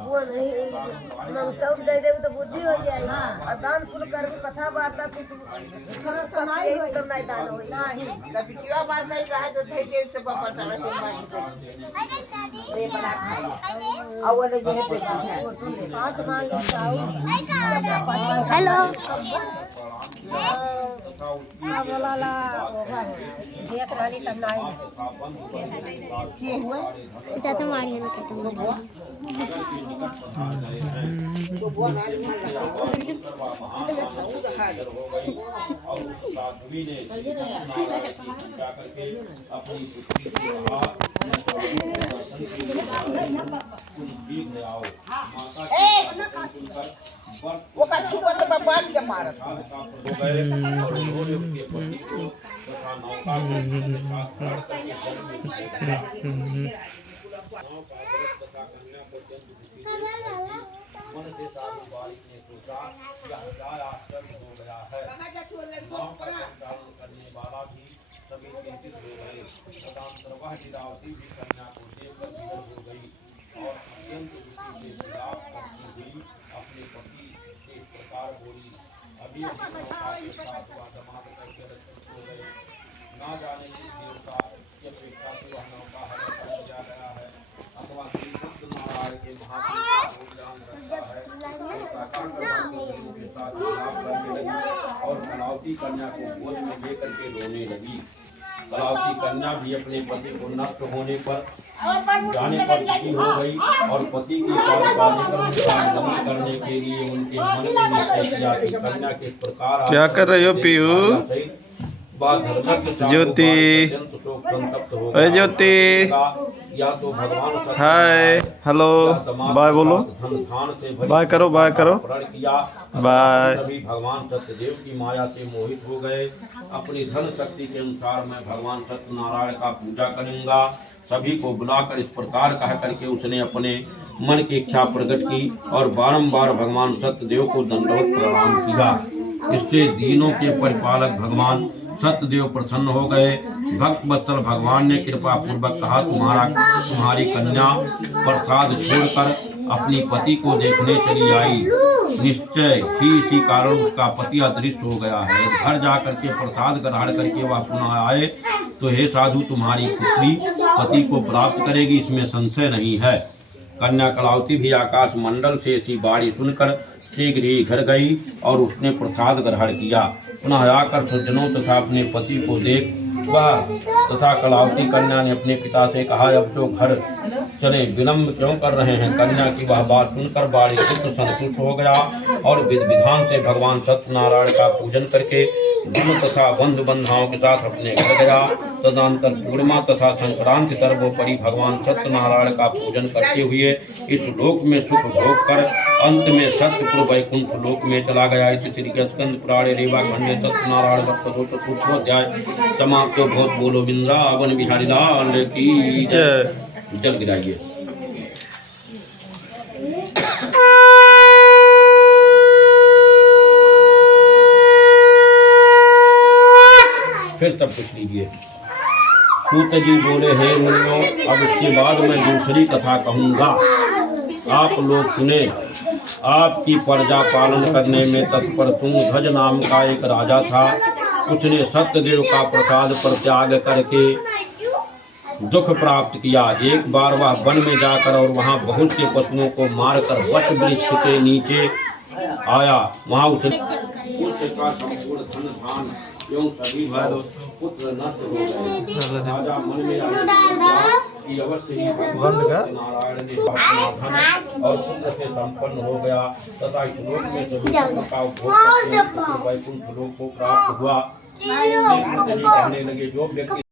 वो नहीं ममता दे देवे तो बुद्धि हो जाए और दान फूल कर कथा वार्ता से तो नहीं दान होई ना बिटिया बात नहीं रहा तो धई देव से पपटा रहे रे बड़ा खाई और वो जो है पांच मांग जाओ हेलो बोला ला देख रानी तब नहीं की हुआ इतना तो मारी है कहते हैं तो वो नानी मान लगा और साध्वी ने जाकर के अपनी पुत्री को कहा वो का छुआ तो बात के मारत हो गए और उन्होंने उनके पति को तथा नौका को साथ करके मन से साधु बालिक ने सोचा यह क्या आश्चर्य हो गया है। गाँव का संचालन करने वाला भी सभी चिंतित हो गए। तदंतर वह लीलावती भी कन्या को देखकर विवश हो गई और अत्यंत दुखी के विलाप करती हुई अपने पति से इस प्रकार बोली, अभी नौका के साथ वह दमाद करके रक्षित हो गए। ना जाने किस देवता की अपेक्षा से वह नौका हरण कर दिया गया है अथवा श्री सत्यनारायण के महादेव और कलावती कन्या को गोद में लेकर के रोने लगी। कलावती कन्या भी अपने पति को नष्ट होने पर जाने पर दुखी हो गई और पति के पास जाने पर उनका दमन करने के लिए उनके मन में निश्चय किया कि कन्या किस प्रकार क्या कर रहे हो पीहू? ज्योति, अरे ज्योति, या तो भगवान हाय, हेलो, बाय बोलो, बाय करो, बाय करो, बाय। सभी भगवान सत्यदेव की माया से मोहित हो गए। अपनी धन शक्ति के अनुसार मैं भगवान सत्यनारायण का पूजा करूंगा। सभी को बुलाकर इस प्रकार कह करके उसने अपने मन की इच्छा प्रकट की और बारंबार भगवान सत्यदेव को दंडवत प्रणाम किया। इससे दीनों के परिपालक भगवान सत्यदेव प्रसन्न हो गए। भक्त वत्सल भगवान ने कृपा पूर्वक कहा, तुम्हारी कन्या प्रसाद छोड़कर अपनी पति को देखने चली आई। निश्चय ही इसी कारण उसका पति अदृश्य हो गया है। घर जाकर के प्रसाद ग्रहण करके वह पुनः आए तो हे साधु, तुम्हारी पुत्री पति को प्राप्त करेगी, इसमें संशय नहीं है। कन्या कलावती भी आकाश मंडल से ऐसी बाणी सुनकर शीघ्र ही घर गई और उसने प्रसाद ग्रहण किया। पुनः आकर सज्जनों तथा अपने पति को देख वह तथा कलावती कन्या ने अपने पिता से कहा, अब तो घर चले, विलम्ब क्यों कर रहे हैं? कन्या की वह बात सुनकर बाड़ी पुत्र संतुष्ट हो गया और विधि विधान से भगवान सत्यनारायण का पूजन करके धन तथा बंधु बंधाओं के साथ अपने घर गया। तदनंतर पूर्णिमा तथा संक्रांति सर्वोपरि भगवान सत्यनारायण का पूजन करते हुए इस लोक में सुख भोग कर अंत में सत्यपुर वैकुंठ लोक में चला गया। इस श्री स्कंद पुराणे रेवा खंडे सत्यनारायण चतुर्थोध्याय समाप्त। बहुत बोलो वृंदावन बिहारी लाल की जय। जल गिराइए। फिर तब कुछ लीजिए। सूत जी बोले, हे मुनियों, अब इसके बाद मैं दूसरी कथा कहूँगा, आप लोग सुने। आपकी प्रजा पालन करने में तत्पर तुंगध्वज नाम का एक राजा था। उसने सत्यदेव का प्रसाद पर त्याग करके दुख प्राप्त किया। एक बार वह वन में जाकर और वहाँ बहुत से पशुओं को मारकर वट वृक्ष के नीचे आया। वहाँ उसका संपूर्ण धन धान एवं सभी पुत्र नष्ट हो गए। राजा मन में कि अवश्य ही भगवान नारायण ने अपना धन और पुत्र से संपन्न हो गया तथा इस लोक में सभी का उपभोग करके वैकुंठ लोक को प्राप्त हुआ। कहने लगे, जो व्यक्ति